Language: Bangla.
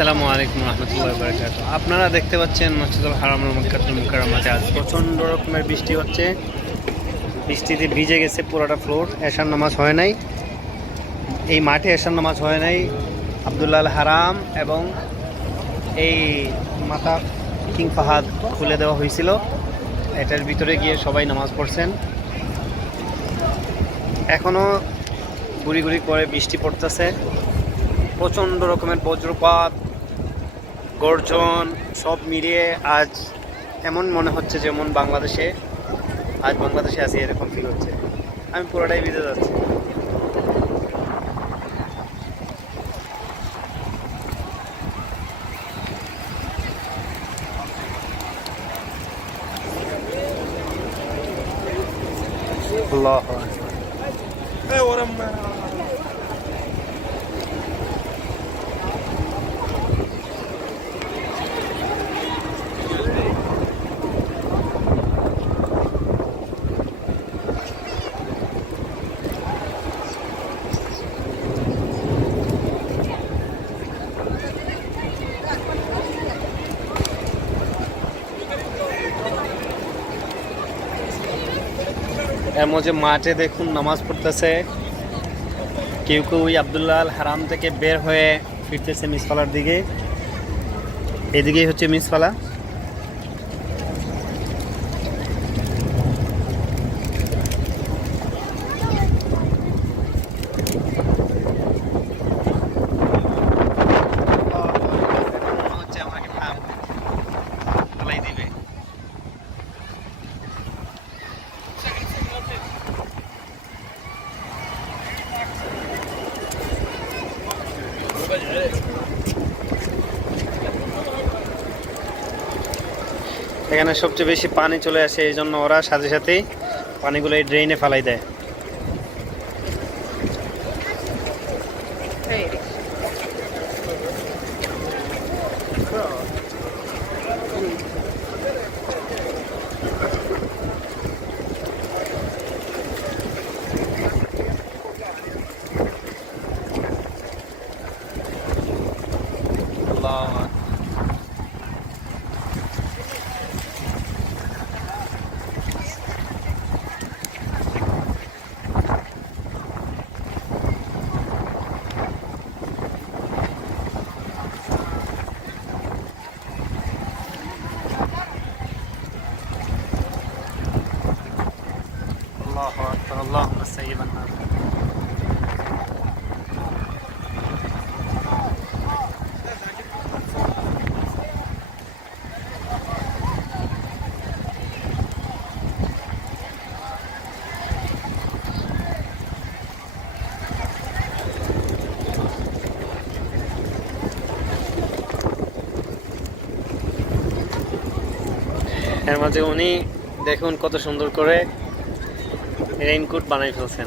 আসসালামু আলাইকুম রহমতুল্লাহি ওয়া বারাকাতুহু। আপনারা দেখতে পাচ্ছেন মসজিদুল হারামের মক্কাতুল মুকাররমাতে আজ প্রচণ্ড রকমের বৃষ্টি হচ্ছে। বৃষ্টিতে ভিজে গেছে পুরোটা ফ্লোর। এশার নামাজ হয় নাই, এই মাঠে এশার নামাজ হয় নাই। আব্দুল্লাহ আল হারাম এবং এই মাতা কিং ফাহাদ খুলে দেওয়া হয়েছিল, এটার ভিতরে গিয়ে সবাই নামাজ পড়ছেন। এখনও গুড়ি গুড়ি করে বৃষ্টি পড়তেছে। প্রচণ্ড রকমের বজ্রপাত, গর্জন সব মিলিয়ে আজ এমন মনে হচ্ছে যেমন বাংলাদেশে আছি, এরকম ফিল হচ্ছে। আমি পুরোটাই ভিজে যাচ্ছি। আল্লাহু আকবার। এর মধ্যে মাঠে দেখুন নামাজ পড়তেছে। কেউ কেউ ওই আব্দুল্লাহ আল হারাম থেকে বের হয়ে ফিরতেছে মিসফালার দিকে। এদিকেই হচ্ছে মিসফালা। এখানে সবচেয়ে বেশি পানি চলে আসে, এই জন্য ওরা সাথে সাথেই পানিগুলো এই ড্রেনে ফালাই দেয়। আল্লাহু আকবার, আল্লাহুম্মা সাইয়্যিবান নাফিআ। এর মাঝে উনি দেখুন কত সুন্দর করে রেইনকোট বানাই ফেলছেন।